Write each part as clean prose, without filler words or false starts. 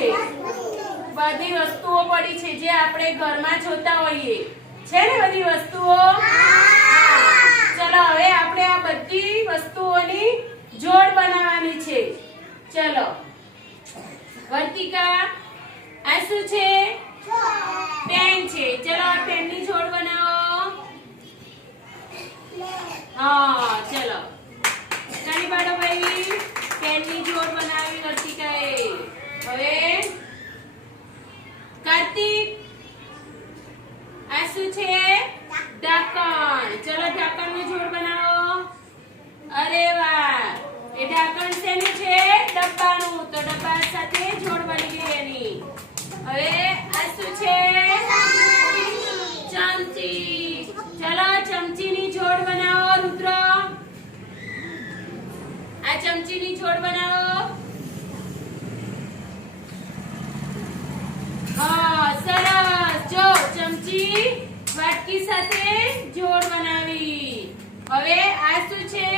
છે? બધી વસ્તુઓ પડી છે જે આપણે ઘરમાં જોતા હોઈએ છે ને બધી વસ્તુઓ. ચલો હવે આપણે આ બધી વસ્તુઓની જોડ બનાવવાની છે. ચલો વર્તિકા, આ શું છે? પેન છે. ચલો આ પેનની જોડ બનાવો. હા ચલો નાની બાળો ભાઈ પેનની જોડ બનાવી વર્તિકાએ. હવે કાર્તિક, આ શું છે? ઢાંકણ. ચલો ઢાંકણની જોડ બનાવો. અરે વાહ, એ ઢાંકણ શેનું છે? ડબ્બાનું. તો ડબ્બા સાથે જોડ બની ગઈ એની. હવે આ શું છે? ચમચી. ચલો ચમચીની જોડ બનાવો રુદ્ર. આ ચમચીની જોડ બનાવો. હા સરસ. જો ચમચી વાટકી સાથે જોડ બનાવી. હવે આ શું છે?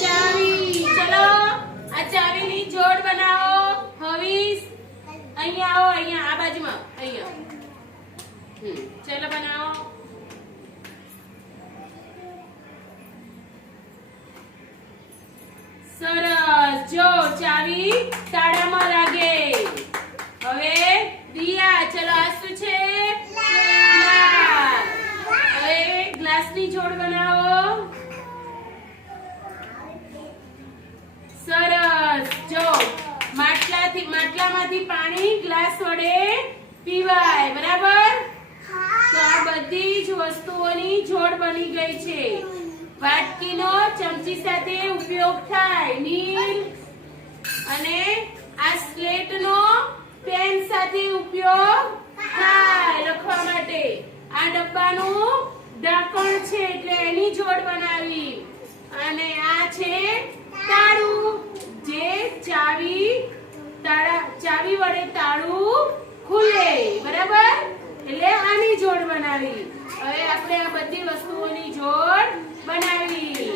ચાવી. ચલો આ ચાવીની જોડ બનાવો. હવીશ અહીંયા આવો, અહીંયા આ બાજુમાં અહીંયા. ચલો બનાવો. સરસ. જો ચાવી તાળામાં લાગે. હવે દિયા. ચલો આ શું છે? ગ્લાસ. હવે ગ્લાસની જોડ બનાવો. સરસ. જો માટલામાંથી પાણી ગ્લાસ વડે પીવાય. બરાબર. તો આ બધી જ વસ્તુઓની જોડ બની ગઈ છે. વાટકીનો ચમચી સાથે ઉપયોગ થાય. નીલ અને આ સ્લેટનો પેન સાથે ઉપયોગ થાય લખવા માટે. આ ડબ્બાનું ઢાંકણ છે એટલે એની જોડ બનાવી. અને આ છે તાળું, જે ચાવી વડે તાળું ખુલે. બરાબર. એટલે આની જોડ બનાવી. હવે આપણે આ બધી વસ્તુઓની જોડ બનાવી.